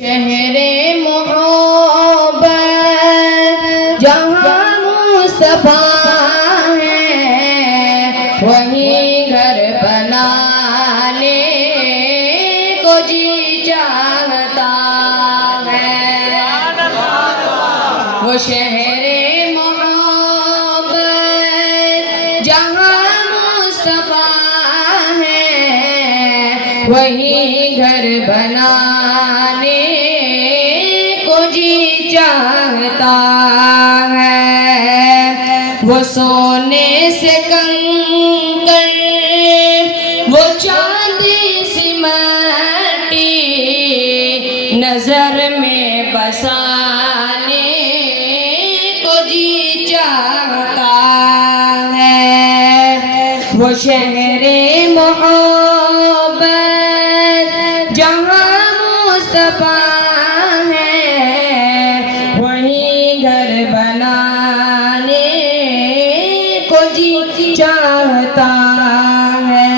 شہر محبت جہاں مصطفیٰ ہے وہیں گھر بنانے کو جی چاہتا ہے۔ وہ شہر محبت جہاں مصطفیٰ ہے وہیں گھر بنانے کو جی چاہتا ہے۔ وہ سونے سے کنکر وہ چاندی سی مٹی نظر میں بسانے کو جی چاہتا ہے۔ وہ شہر محبت جہاں مصطفیٰ ہے وہیں گھر بنانے کو جی چاہتا ہے۔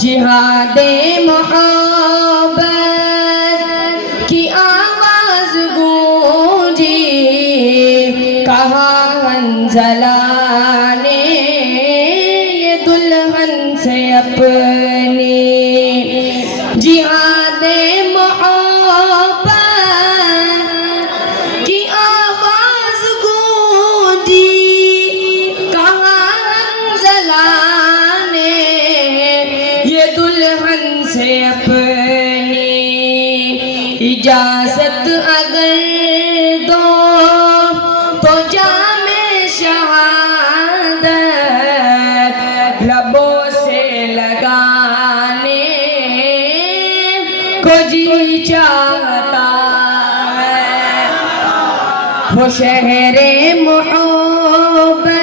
جہاد محبت کی آواز گونجی کہا حنظلہ نے یہ دلہن سے اپنی۔ جہاد محبت کی آواز گونجی کہا حنظلہ نے یہ دلہن سے اپنی۔ اجازت اگر دو تو جام شہادت لبوں سے لگانے کو جی چاہتا ہے۔ وہ شہر محبت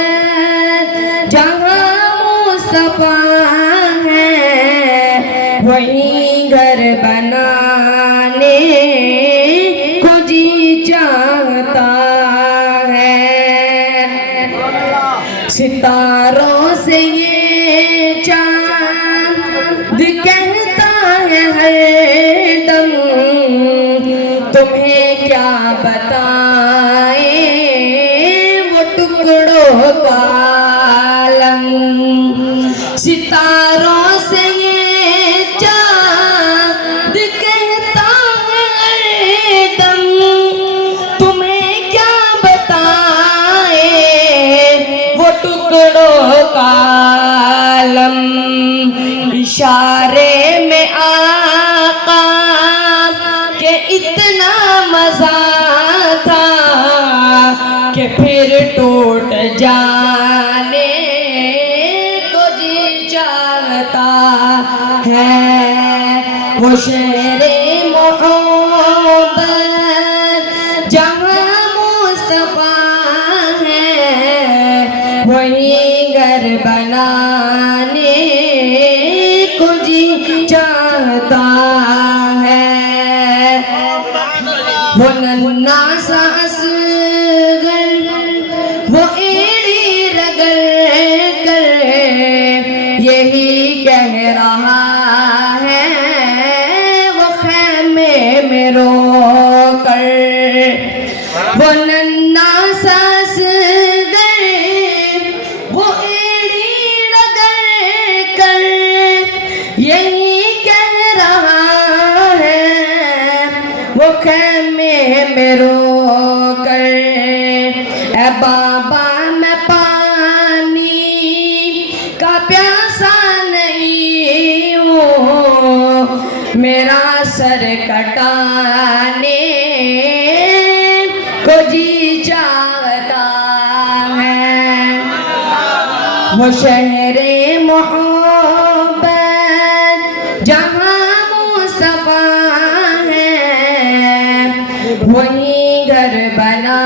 جہاں مصطفیٰ ہے وہیں گھر بنانے کو جی چاہتا ہے۔ ستاروں سے یہ چاند کہتا ہے ہر دم تمہیں کیا بتائیں وہ ٹکڑوں کا عالم۔ ستاروں سے یہ چاند کہتا ہے ہر دم تمہیں کیا بتائیں وہ ٹکڑوں کا عالم۔ اشارے میں آقا کہ اتنا مزہ تھا کہ پھر ٹوٹ جانے کو جی چاہتا ہے۔ وہ شہر محبت جہاں مصطفیٰ ہے وہیں گھر بنانے کو جی چاہتا ہے۔ وہ ننھا سا اصغر وہ ایڑی رگڑ کر یہی کہہ رہا ہے وہ خیمے میں رو کر۔ وہ ننھا سا اصغر وہ ایڑی رگڑ کر یہی کہہ رہا ہے وہ خیمے میں رو کر۔ اے بابا میں پانی کا پیاسا نہیں ہوں میرا سر کٹانے کو جی چاہتا ہے۔ وہ شہر محبت جہاں مصطفیٰ ہے وہیں گھر بنا